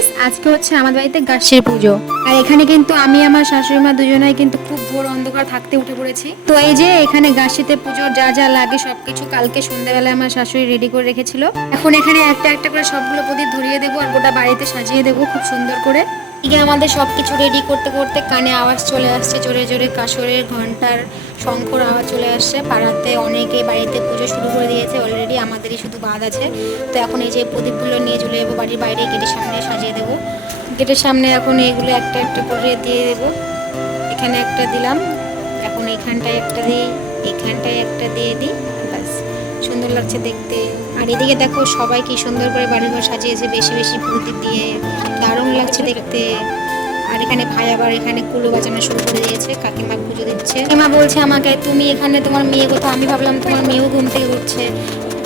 Guys, আজকে হচ্ছে আমাদের বাড়িতে গাছের পুজো। আর এখানে কিন্তু আমি আমার শাশুড়ি মা দুজনাই কিন্তু খুব ভোর অন্ধকার থাকতে উঠে পড়েছি। তো এই যে এখানে গাছেতে পুজোর যা যা লাগে সবকিছু কালকে সন্ধ্যাবেলায় আমার শাশুড়ি রেডি করে রেখেছিল। এখন এখানে একটা একটা করে সবগুলো প্রদীপ ধরিয়ে দেবো আর গোটা বাড়িতে সাজিয়ে দেবো খুব সুন্দর করে। এদিকে আমাদের সবকিছু রেডি করতে করতে কানে আওয়াজ চলে আসছে, জোরে জোরে কাসরের ঘন্টার শঙ্কর আওয়াজ চলে আসছে। পাড়াতে অনেকে বাড়িতে পুজো শুরু করে দিয়েছে অলরেডি, আমাদেরই শুধু বাদ আছে। তো এখন এই যে প্রদীপগুলো নিয়ে চলে যাবো বাড়ির বাইরে, গেটের সামনে সাজিয়ে দেবো। গেটের সামনে এখন এগুলো একটা একটা করে দিয়ে দেবো। এখানে একটা দিলাম, এখন এইখানটায় একটা দিই, এইখানটায় একটা দিয়ে দিই, ব্যাস সুন্দর লাগছে দেখতে। আর এদিকে দেখো সবাই কি সুন্দর করে বাড়ির ঘর সাজিয়েছে বেশি বেশি প্রদীপ দিয়ে, দারুণ লাগছে দেখতে। আর এখানে ভাই আবার এখানে কুলো বাজানো শুরু করে দিয়েছে, কাকিমা পুজো দিচ্ছে। কাকিমা বলছে আমাকে, তুমি এখানে তোমার মেয়ে কোথাও? আমি ভাবলাম তোমার মেয়েও ঘুম থেকে উঠছে।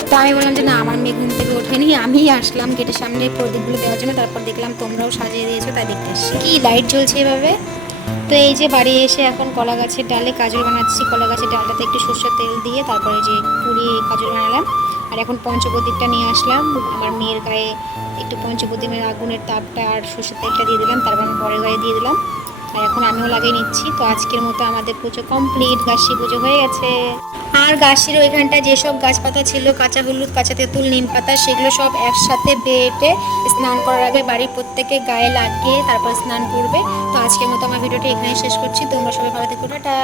তো আমি বললাম যে না, আমার মেয়ে ঘুম থেকে ওঠেনি, আমি আসলাম গেটের সামনে প্রদীপগুলো দেওয়ার জন্য। তারপর দেখলাম তোমরাও সাজিয়ে দিয়েছো, তাই দেখতে এসেছি। কি লাইট জ্বলছে এভাবে। তো এই যে বাড়ি এসে এখন কলা গাছের ডালে কাজল বানাচ্ছি। কলা গাছের ডালটাতে একটু সরষের তেল দিয়ে তারপরে যে পুরি কাজল বানালাম। আর এখন পঞ্চপ্রদীপটা নিয়ে আসলাম, আমার মেয়ের গায়ে একটু পঞ্চপ্রদীপের আগুনের তাপটা আর সরষের তেলটা দিয়ে দিলাম, তারপর আমি পরের গায়ে দিয়ে দিলাম। আর এখন আমিও লাগিয়ে নিচ্ছি। তো আজকের মতো আমাদের পুজো কমপ্লিট, গাছি পুজো হয়ে গেছে। আর গাছের ওইখানটা যেসব গাছপাতা ছিল, কাঁচা হলুদ, কাঁচা তেঁতুল, নিম পাতা, সেগুলো সব একসাথে বেটে স্নান করার আগে বাড়ির প্রত্যেকে গায়ে লাগিয়ে তারপর স্নান করবে। তো আজকের মতো আমার ভিডিওটা এখানে শেষ করছি। তোমরা সবাই ভালো থেকো, টাটা।